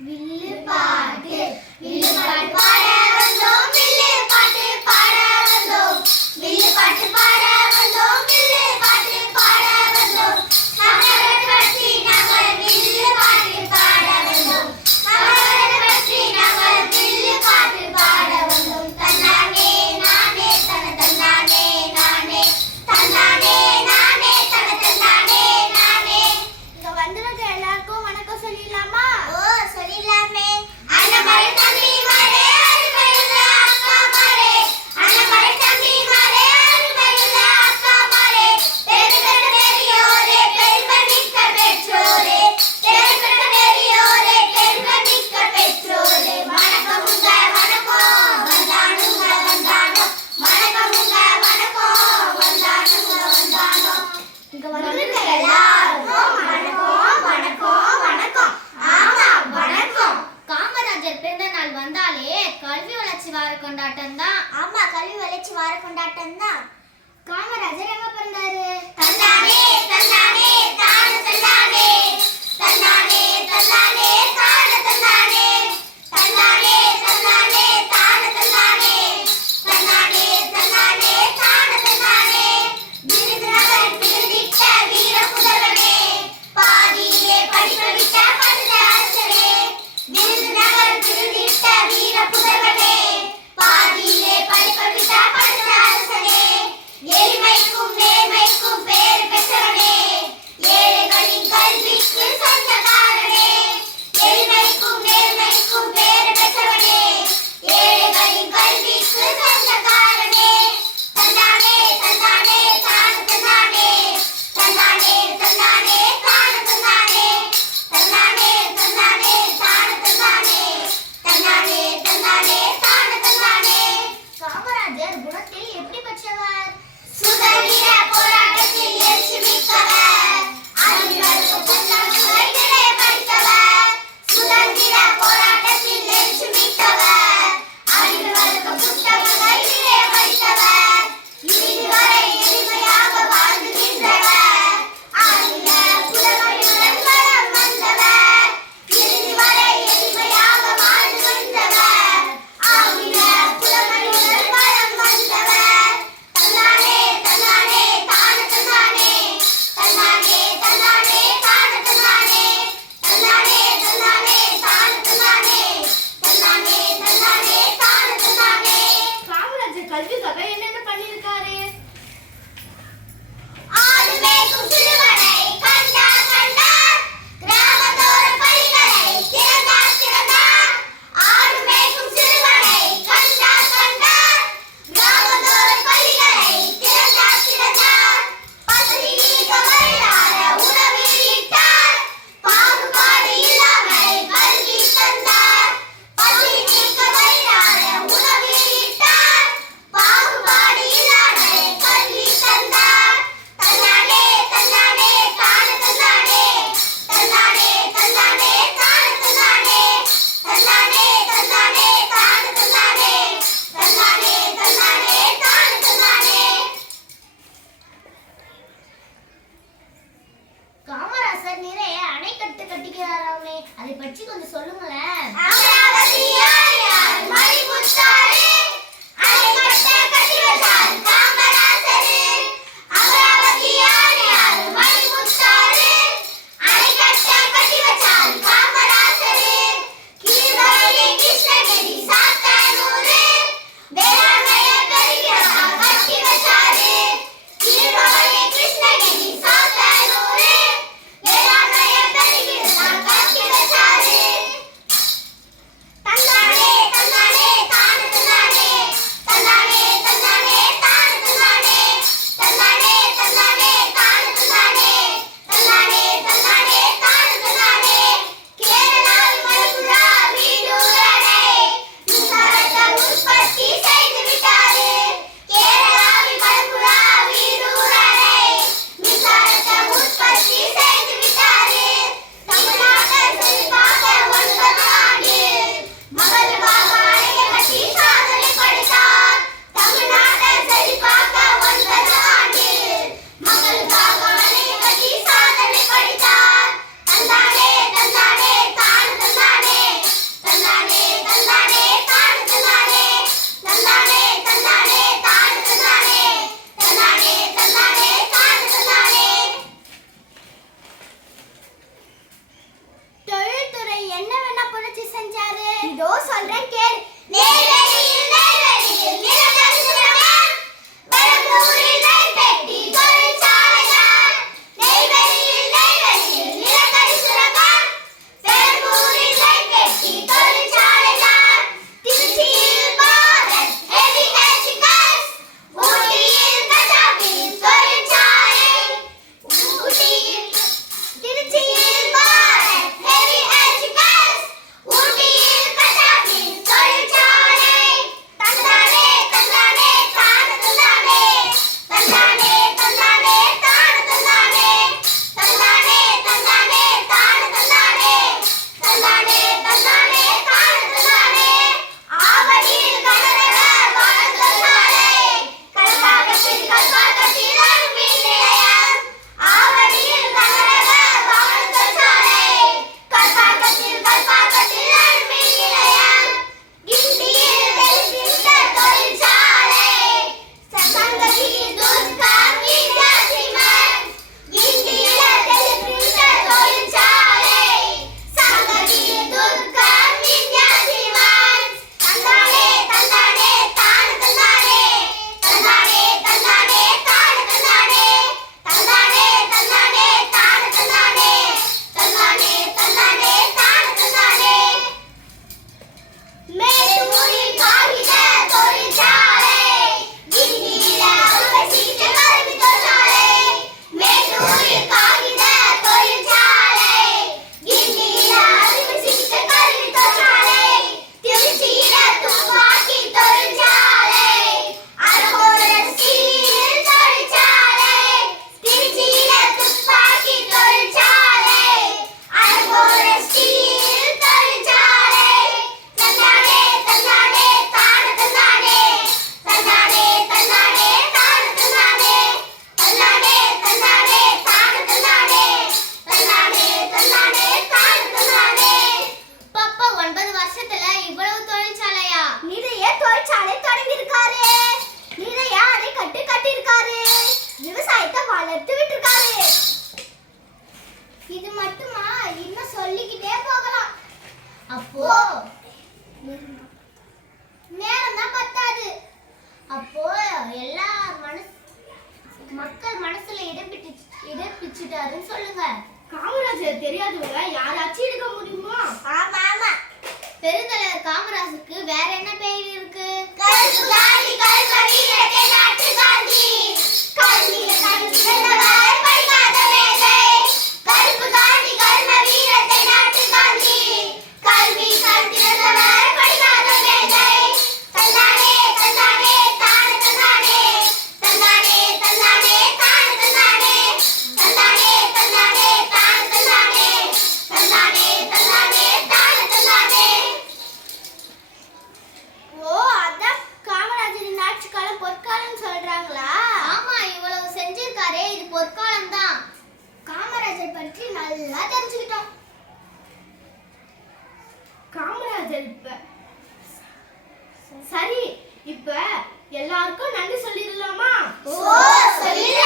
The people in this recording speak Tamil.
வில்லு பாட்டு வில்லு பாட்டு பாட வந்தோம் வில்லு பாட்டு பாட வந்தோம் வில்லு பாட்டு பாட வந்தோம் வில்லு பாட்டு பாட வந்தோம் நம்மளை பற்றி நாங்கள் வில்லு பாட்டு பாட வந்தோம் நம்மளை பற்றி நாங்கள் வில்லு பாட்டு பாட வந்தோம் தன்னானே நானே தன தன்னானே நானே தன்னானே நானே தன தன்னானே நானே. இங்க வந்திருக்க எல்லாருக்கும் வணக்கம் சொல்லிடலாமா? சொல்லிடலாமே. அண்ணாமலை தம்பி மாரே அருமையுள்ள அக்கா மாரே அண்ணாமலை தம்பி மாரே அருமையுள்ள அக்கா மாரே பெருங்கட பெரியோரே பெருமமிக்க பெற்றோரே பெருங்கட பெரியோரே பெருமமிக்க பெற்றோரே வணக்கமுங்க வணக்கம் வந்தானுங்க வந்தானோ வணக்கமுங்க வணக்கம் வந்தானுங்க வந்தானோ. இங்க வந்திருக்க எல்லாருக்கும் வணக்கம் வணக்கம் வணக்கம். ஆமா வணக்கம். காமராஜர் பிறந்த நாள் வந்தாலே கல்வி வளர்ச்சி வார கொண்டாட்டம் தான். ஆமா கல்வி வளர்ச்சி வார கொண்டாட்டம் தான். காமராஜர் எங்க பிறந்தாரு? தந்தானே தந்தானே தான தந்தானே தந்தானே தந்தானே தான தந்தானே தந்தானே தந்தானே தான தந்தானே தந்தானே தந்தானே தான தந்தானே. விருதுநகர் விருதிட்ட வீர புதல்வனே பாதியிலே படிக்க விட்ட படுத்த அரசனே விருதுநகர் விருதிட்ட வீர புதல்வனே பாதியிலே படிக்க விட்ட படுத்த அரசனே எளிமைக்கும் நேர்மைக்கும் பேர் பெற்றவனே ஏழைகளின் கல்விக்கு சொந்தக்காரனே எளிமைக்கும் நேர்மைக்கும் பேர் பெற்றவனே ஏழைகளின் கல்விக்கு சொந்தக்காரனே தந்தானே தந்தானே தான தந்தானே தந்தானே தந்தானே தான தந்தானே தந்தானே தந்தானே தான தந்தானே தந்தானே தந்தானே தான தந்தானே. காமராஜர் குணத்தில் எப்படி பெற்றவர்? சுதந்திர போராட்டத்தில் எழுச்சி மிக்கவர் அறிஞர்களுக்கு புத்தகங்களை நிறைய படித்தவர் சுதந்திர போராட்டத்தில் எழுச்சி மிக்கவர் அறிஞர்களுக்கு புத்தகங்களை நிறைய படித்தவர் இதுவரை எளிமையாக வாழ்ந்துகின்றவர் அறிஞர் புலமையுடன் வளம் வந்தவர் இதுவரை எளிமையாக வாழ்ந்துகின்றவர் அறிஞர் புலமையுடன் வளம் வந்தவர் தந்தானே தந்தானே தான தந்தானே தந்தானே தந்தானே தான தந்தானே தந்தானே தந்தானே தான தந்தானே தந்தானே தந்தானே தான தந்தானே. காமராஜர் கல்விக்காக என்னென்ன பண்ணிருக்காரு? ஆடு மேய்க்கும் சிறுவனை கண்டார் கண்டார் கிராமத்தோறும் பள்ளிகளை திறந்தார் திறந்தார் ஆடு மேய்க்கும் சிறுவனை கண்டார் கண்டார் கிராமத்தோறும் பள்ளிகளை திறந்தார் திறந்தார் பசி நீக்க வயிறார உணவிட்டார் பாகுபாடு இல்லாமல் கல்வி தந்தார் பசி நீக்க வயிறார உணவிட்டார் பாகுபாடு இல்லாமல் கல்வி தந்தார் தந்தானே தந்தானே தான தந்தானே தந்தானே தந்தானே தான தந்தானே தந்தானே தந்தானே தான தந்தானே தந்தானே தந்தானே தான தந்தானே. காமராசர் நிறைய அணைக்கட்டு கட்டிக்கிறாராமே, அதை பற்றி கொஞ்சம் சொல்லுங்களேன். அமராவதி யார் மணிமுத்தாரே அணைக்கட்டை கட்டி வச்சார் காமராசரே அமராவதி யார் மணிமுத்தாரே அணைக்கட்டை கட்டி வச்சார் காமராசரே கீழ்வழி கிருஷ்ணகிரி சாத்தானூரே வேளாண்மைய பெருகிறதா கட்டி வச்சாரு கீழ்வழி கிருஷ்ணகிரி சாத்தானூரே வேளாண்மைய பெருகிறதா கட்டி வச்சாரு பெத்து விட்டுருக்காரு. இது மட்டுமா, இன்னும் சொல்லிக்கிட்டே போகலாம். அப்போ நேரம் தான் பத்தாது. அப்போ எல்லா மக்கள் மனசுல இடம் பிடிச்சிட்டாருன்னு சொல்லுங்க. காமராஜர் தெரியாதவங்க யாராச்சும் இருக்க முடியுமா? ஆமா ஆமா. பெருந்தலைவர் காமராஜருக்கு வேற என்ன பெயர் இருக்கு? நல்லா தெரிஞ்சுக்கிட்டோம். காமராஜர் சரி, இப்ப எல்லாருக்கும் நன்றி சொல்லிடலாமா? ஓ சொல்லிடலாம்.